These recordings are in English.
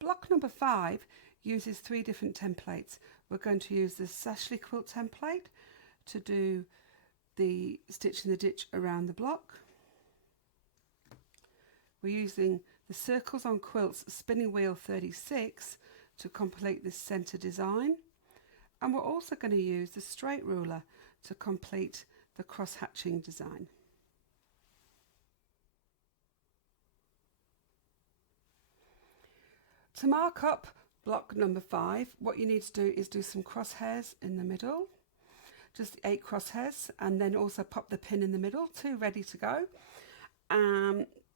Block number 5 uses 3 different templates. We're going to use the Sashli quilt template to do the stitch in the ditch around the block. We're using the Circles on Quilts Spinning Wheel 36 to complete this centre design, and we're also going to use the straight ruler to complete the cross hatching design. To mark up block number 5, what you need to do is do some crosshairs in the middle, just 8 crosshairs, and then also pop the pin in the middle, 2 ready to go.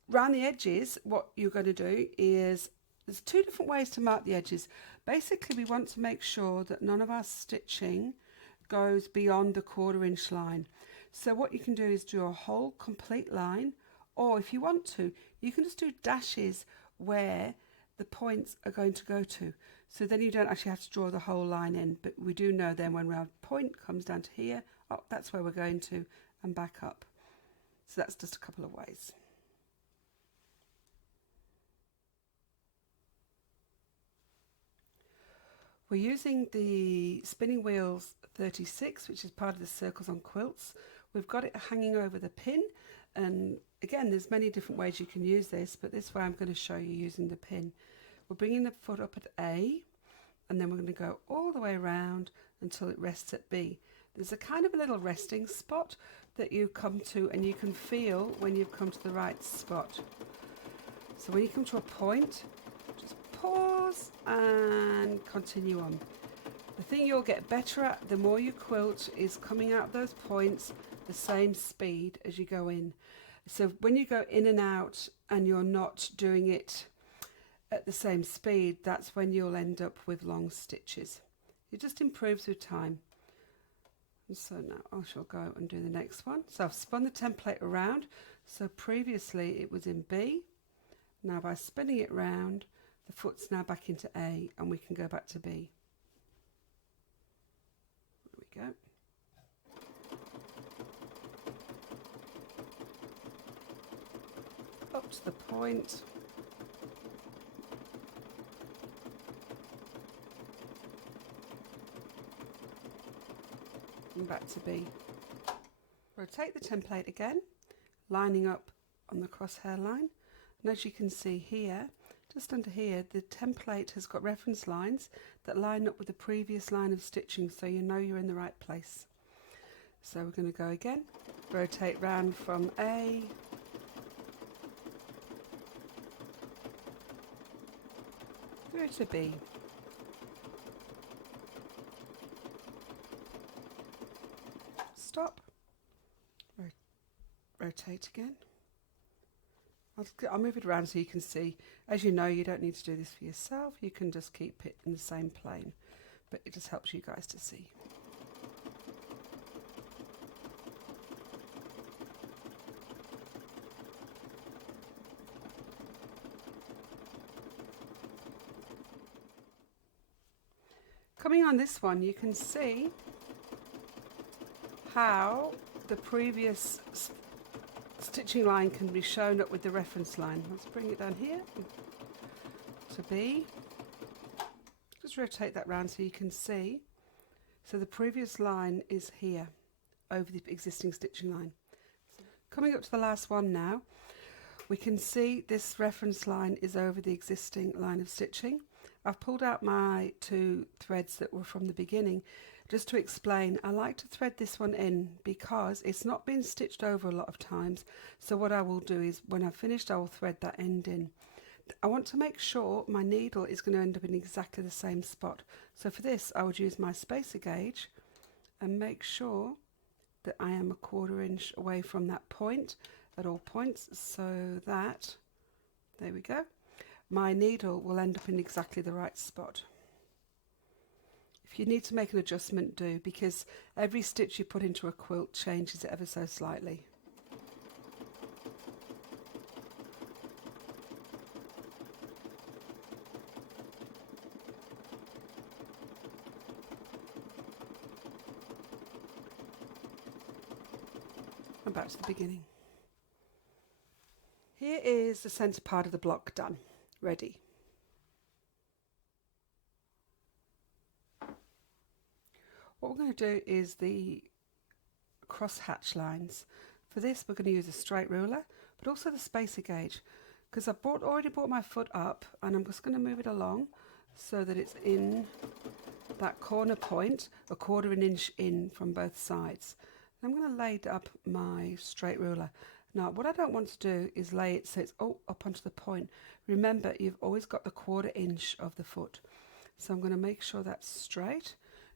Round the edges, what you're going to do is, there's 2 different ways to mark the edges. Basically, we want to make sure that none of our stitching goes beyond the 1/4 inch line. So what you can do is draw a whole complete line, or if you want to, you can just do dashes where the points are going to go to. So then you don't actually have to draw the whole line in, but we do know then when our point comes down to here, oh, that's where we're going to, and back up. So that's just a couple of ways. We're using the Spinning Wheels 36, which is part of the Circles on Quilts. We've got it hanging over the pin, and again, there's many different ways you can use this, but this way I'm going to show you using the pin. We're bringing the foot up at A, and then we're going to go all the way around until it rests at B. There's a kind of a little resting spot that you come to, and you can feel when you've come to the right spot. So when you come to a point, just pause and continue on. The thing you'll get better at the more you quilt is coming out those points the same speed as you go in. So when you go in and out and you're not doing it at the same speed, that's when you'll end up with long stitches. It just improves with time. And so now I shall go and do the next one. So I've spun the template around. So previously it was in B. Now by spinning it round, the foot's now back into A, and we can go back to B. There we go. Up to the point. And back to B. Rotate the template again, lining up on the crosshair line. And as you can see here, just under here, the template has got reference lines that line up with the previous line of stitching, so you know you're in the right place. So we're going to go again, rotate round from A, through to B. Stop, rotate again. I'll move it around so you can see. As you know, you don't need to do this for yourself. You can just keep it in the same plane, but it just helps you guys to see. Coming on this one, you can see how the previous stitching line can be shown up with the reference line. Let's bring it down here to B. Just rotate that round so you can see. So the previous line is here over the existing stitching line. Coming up to the last one now, we can see this reference line is over the existing line of stitching. I've pulled out my 2 threads that were from the beginning. Just to explain, I like to thread this one in because it's not been stitched over a lot of times. So what I will do is when I've finished, I will thread that end in. I want to make sure my needle is going to end up in exactly the same spot. So for this, I would use my spacer gauge and make sure that I am a 1/4 inch away from that point at all points, so that, there we go, my needle will end up in exactly the right spot. If you need to make an adjustment, do, because every stitch you put into a quilt changes it ever so slightly. And back to the beginning. Here is the centre part of the block done, ready. What we're going to do is the cross hatch lines. For this we're going to use a straight ruler, but also the spacer gauge, because I've already brought my foot up, and I'm just going to move it along so that it's in that corner point, a quarter of an inch in from both sides. I'm going to lay up my straight ruler. Now what I don't want to do is lay it so it's up onto the point. Remember, you've always got the quarter inch of the foot. So I'm going to make sure that's straight.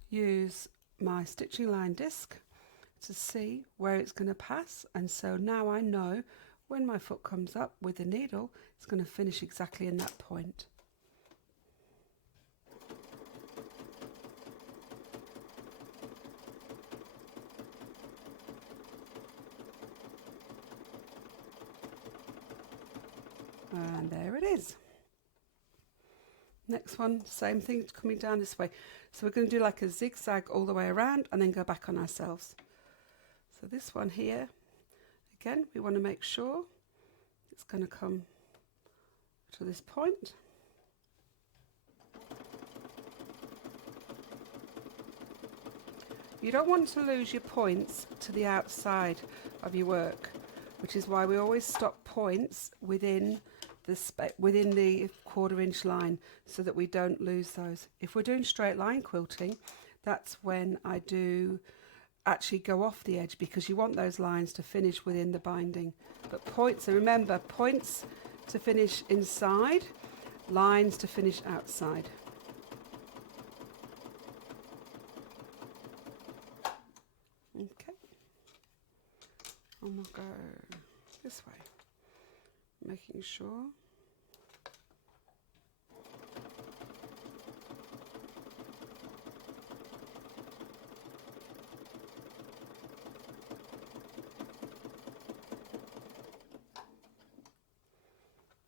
Use my stitching line disc to see where it's going to pass, and so now I know when my foot comes up with the needle, it's going to finish exactly in that point. And there it is. Next one, same thing, coming down this way. So we're going to do like a zigzag all the way around and then go back on ourselves. So this one here, again, we want to make sure it's going to come to this point. You don't want to lose your points to the outside of your work, which is why we always stop points within the quarter inch line so that we don't lose those. If we're doing straight line quilting, that's when I do actually go off the edge, because you want those lines to finish within the binding. But points, so remember, points to finish inside, lines to finish outside. Okay, and we'll go this way, making sure.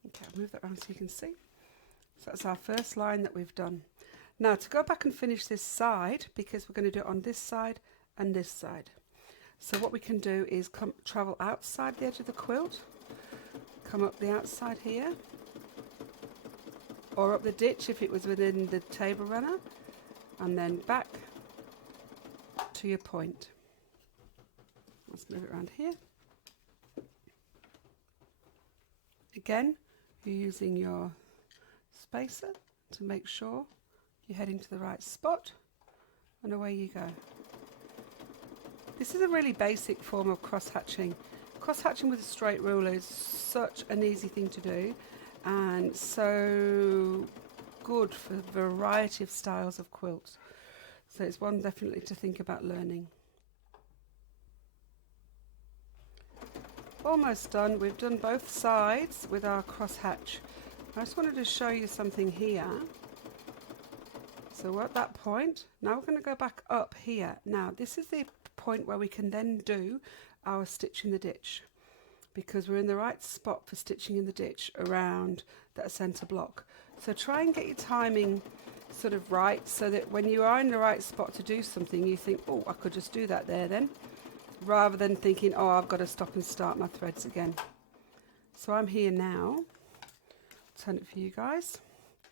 Okay, I'll move that around so you can see. So that's our first line that we've done. Now to go back and finish this side, because we're going to do it on this side and this side. So what we can do is travel outside the edge of the quilt, come up the outside here, or up the ditch if it was within the table runner, and then back to your point. Let's move it around here. Again, you're using your spacer to make sure you're heading to the right spot, and away you go. This is a really basic form of cross-hatching. Cross-hatching with a straight ruler is such an easy thing to do, and so good for a variety of styles of quilts. So it's one definitely to think about learning. Almost done. We've done both sides with our cross-hatch. I just wanted to show you something here. So we're at that point. Now we're going to go back up here. Now this is the point where we can then do our stitch in the ditch, because we're in the right spot for stitching in the ditch around that centre block. So try and get your timing sort of right, so that when you are in the right spot to do something, you think, oh, I could just do that there then, rather than thinking, oh, I've got to stop and start my threads again. So I'm here now. I'll turn it for you guys.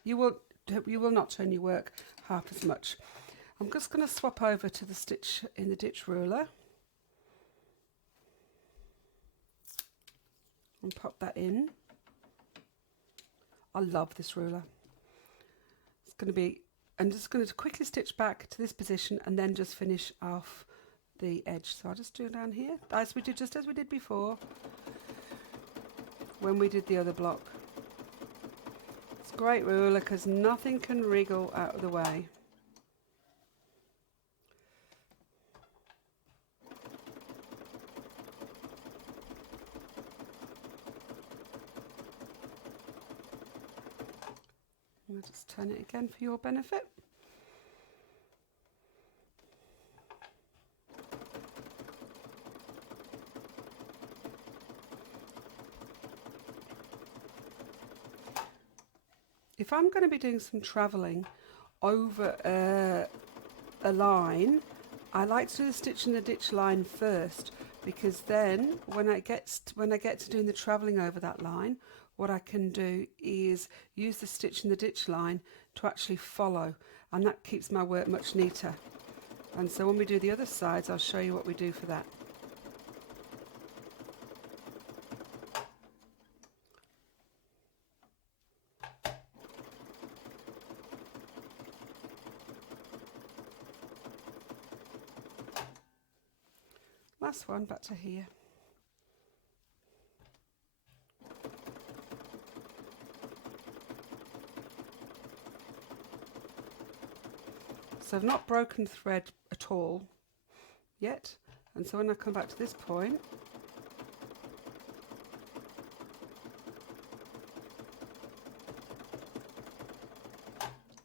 You will not turn your work half as much. I'm just going to swap over to the stitch in the ditch ruler and pop that in. I love this ruler. It's going to be, I'm just going to quickly stitch back to this position and then just finish off the edge. So I'll just do it down here, as we did, just as we did before when we did the other block. It's a great ruler because nothing can wriggle out of the way. I'll just turn it again for your benefit. If I'm going to be doing some travelling over a line, I like to do the stitch in the ditch line first, because then when I get to doing the travelling over that line, what I can do is use the stitch in the ditch line to actually follow, and that keeps my work much neater. And so when we do the other sides, I'll show you what we do for that. Last one, back to here. So I've not broken thread at all yet, and so when I come back to this point,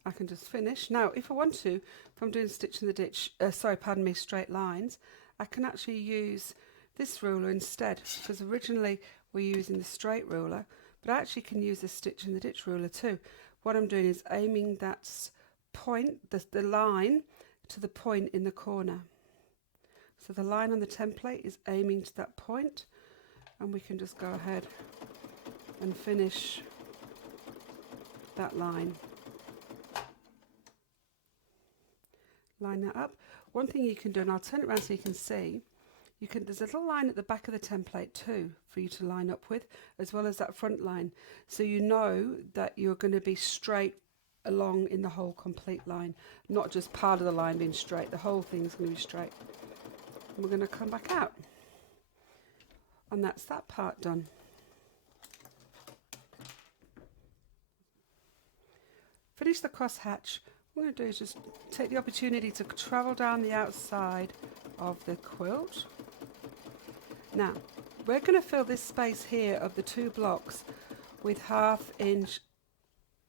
I can just finish. Now if I want to, if I'm doing stitch in the ditch, straight lines, I can actually use this ruler instead, because originally we're using the straight ruler, but I actually can use the stitch in the ditch ruler too. What I'm doing is aiming that point, the line, to the point in the corner. So the line on the template is aiming to that point, and we can just go ahead and finish that line. Line that up. One thing you can do, and I'll turn it around so you can see, there's a little line at the back of the template too for you to line up with, as well as that front line, so you know that you're going to be straight along in the whole complete line, not just part of the line being straight. The whole thing's going to be straight. And we're going to come back out, and that's that part done. Finish the crosshatch. What I'm going to do is just take the opportunity to travel down the outside of the quilt. Now we're going to fill this space here of the 2 blocks with 1/2 inch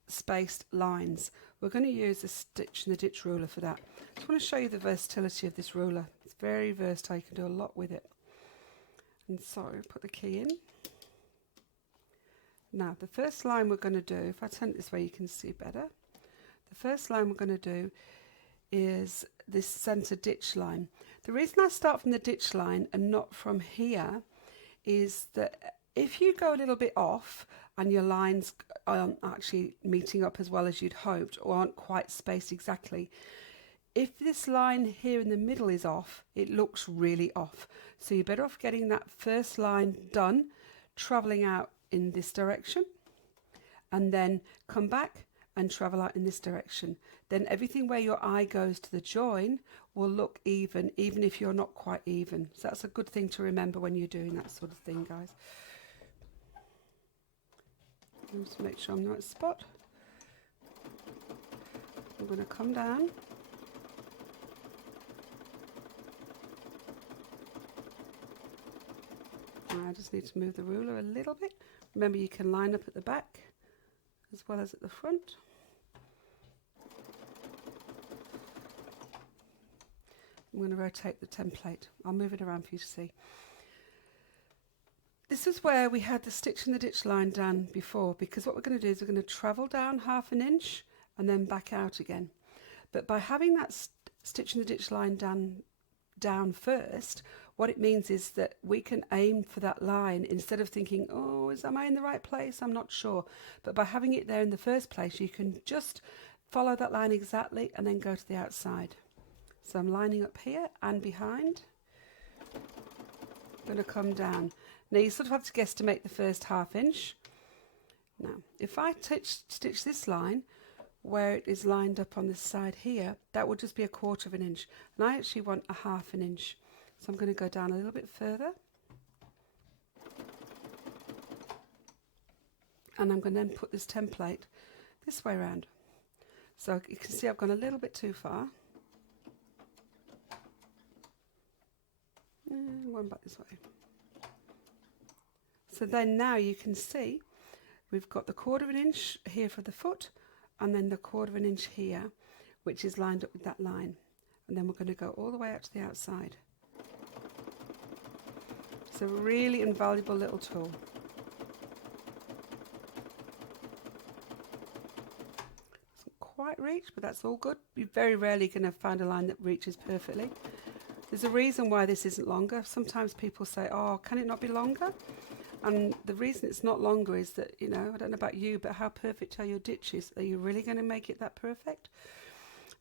spaced lines. We're going to use the stitch in the ditch ruler for that. I just want to show you the versatility of this ruler. It's very versatile, you can do a lot with it. And so put the key in. Now the first line we're going to do, if I turn it this way you can see better. The first line we're going to do is this center ditch line. The reason I start from the ditch line and not from here is that if you go a little bit off and your lines aren't actually meeting up as well as you'd hoped, or aren't quite spaced exactly, if this line here in the middle is off, it looks really off. So you're better off getting that first line done, traveling out in this direction, and then come back and travel out in this direction. Then everything where your eye goes to the join will look even if you're not quite even. So that's a good thing to remember when you're doing that sort of thing, guys. Just make sure I'm in the right spot. I'm going to come down. I just need to move the ruler a little bit. Remember, you can line up at the back as well as at the front. I'm going to rotate the template. I'll move it around for you to see. This is where we had the stitch in the ditch line done before, because what we're going to do is we're going to travel down 1/2 an inch and then back out again. But by having that stitch in the ditch line down first, what it means is that we can aim for that line instead of thinking, oh, am I in the right place? I'm not sure. But by having it there in the first place, you can just follow that line exactly and then go to the outside. So I'm lining up here and behind. I'm going to come down. Now you sort of have to guesstimate the first 1/2 inch. Now if I stitch this line where it is lined up on this side here, that would just be 1/4 inch, and I actually want 1/2 inch. So I'm going to go down a little bit further, and I'm going to then put this template this way around. So you can see I've gone a little bit too far. And one back this way. So then now you can see we've got the 1/4 inch here for the foot, and then the 1/4 inch here, which is lined up with that line. And then we're going to go all the way out to the outside. It's a really invaluable little tool. Doesn't quite reach, but that's all good. You're very rarely going to find a line that reaches perfectly. There's a reason why this isn't longer. Sometimes people say, oh, can it not be longer? And the reason it's not longer is that, you know, I don't know about you, but how perfect are your ditches? Are you really going to make it that perfect?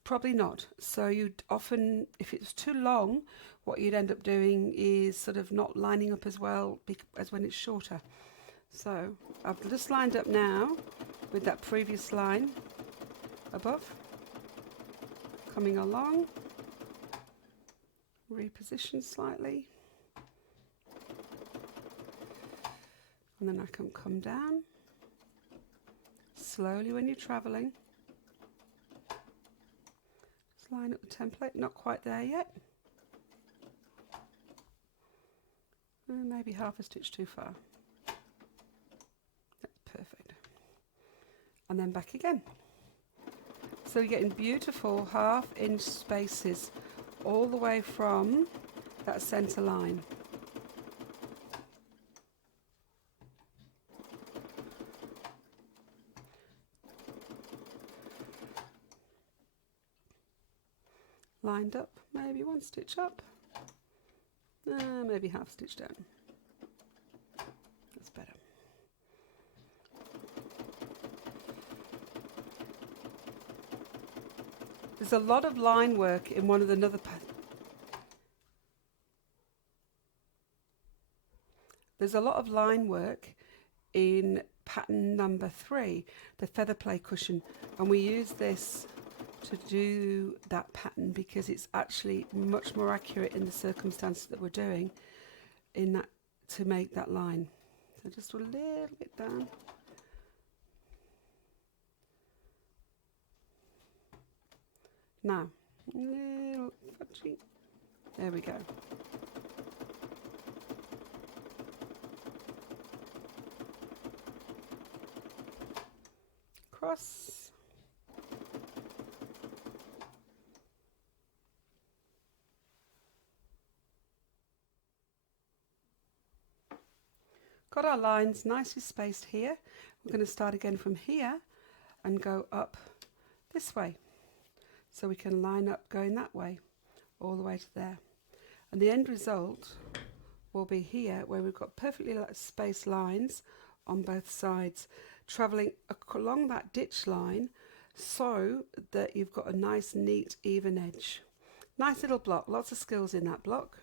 Probably not. So you'd often, if it's too long, what you'd end up doing is sort of not lining up as well as when it's shorter. So I've just lined up now with that previous line above, coming along, reposition slightly, and then I can come down slowly when you're traveling. Just line up the template, not quite there yet. And maybe half a stitch too far. That's perfect. And then back again. So you're getting beautiful 1/2 inch spaces all the way from that center line. Lined up, maybe 1 stitch up, maybe 1/2 stitch down. That's better. There's a lot of line work in one of the another There's a lot of line work in pattern number 3, the feather play cushion, and we use this to do that pattern because it's actually much more accurate in the circumstances that we're doing in that to make that line. So just a little bit down. Now, little fudgy. There we go. Cross. Got our lines nicely spaced here. We're going to start again from here and go up this way. So we can line up going that way, all the way to there. And the end result will be here, where we've got perfectly spaced lines on both sides, travelling along that ditch line so that you've got a nice, neat, even edge. Nice little block, lots of skills in that block.